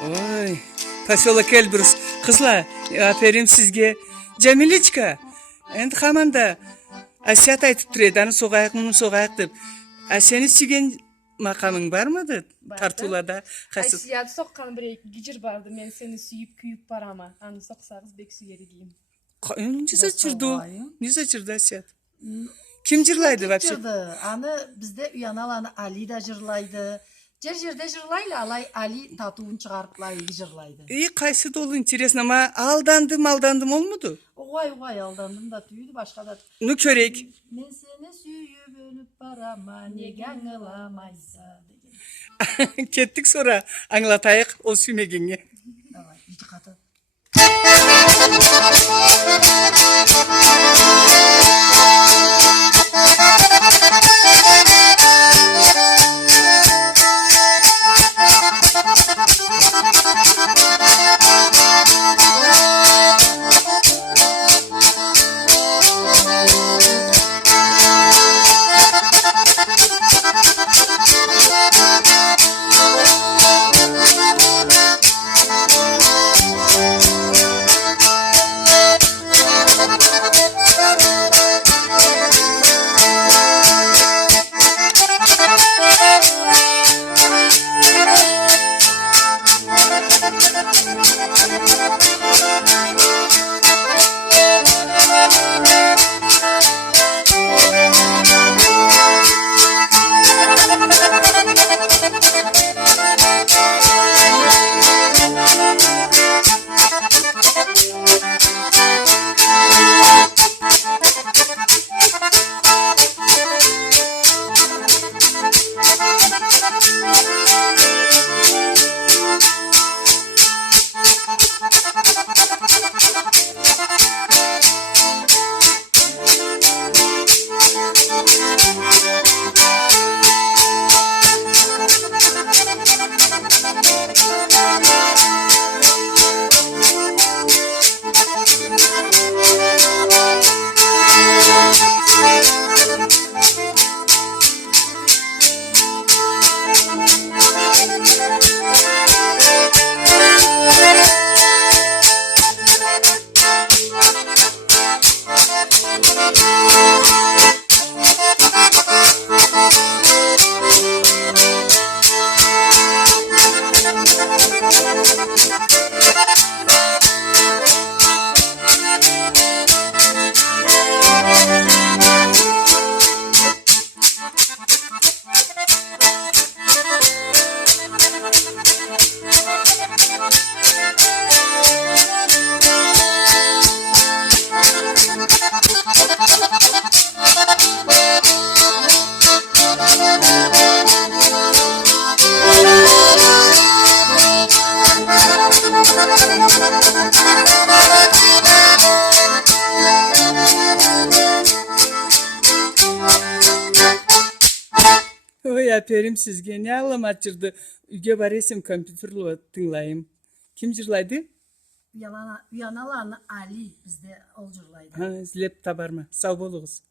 Ой, поселок Эльбрус. Кызлар, аперим сизге. Жамилечка, енді хаманда Асят айтып тұреді, аны соғайық, мұны соғайық деп. Сені сүйген мақамың бар ма деді? Тартулада. Асят соққан бір гижір барды, мен сені сүйіп күйіп барама. Аны соқсағыз бек сүйер едім. Не зачырды Асят? Ким жырлайды вообще? Аны бізде уяналаны Али да жырлайды. Жерде жырлайлы, Али татуын шығарып жырлайды. Қайсы долу интересно, ма алдандым олмуду? Ой, алдандым да түйді, башқа да. Ну көрейік. Мен сені сүйіп өліп барама, неге аңыламайса деген. Кеттік sonra аңлатайық ол сүймегенге. Давай, иті қаты. Ой, аперим сізге, не аламат жырды. Үйге баресем компьютерлі тыңлайым. Ким жырлайды? Уяналаны Али бізде ол жырлайды. Іздеп табарма. Сау болуңыз.